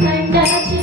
verdade.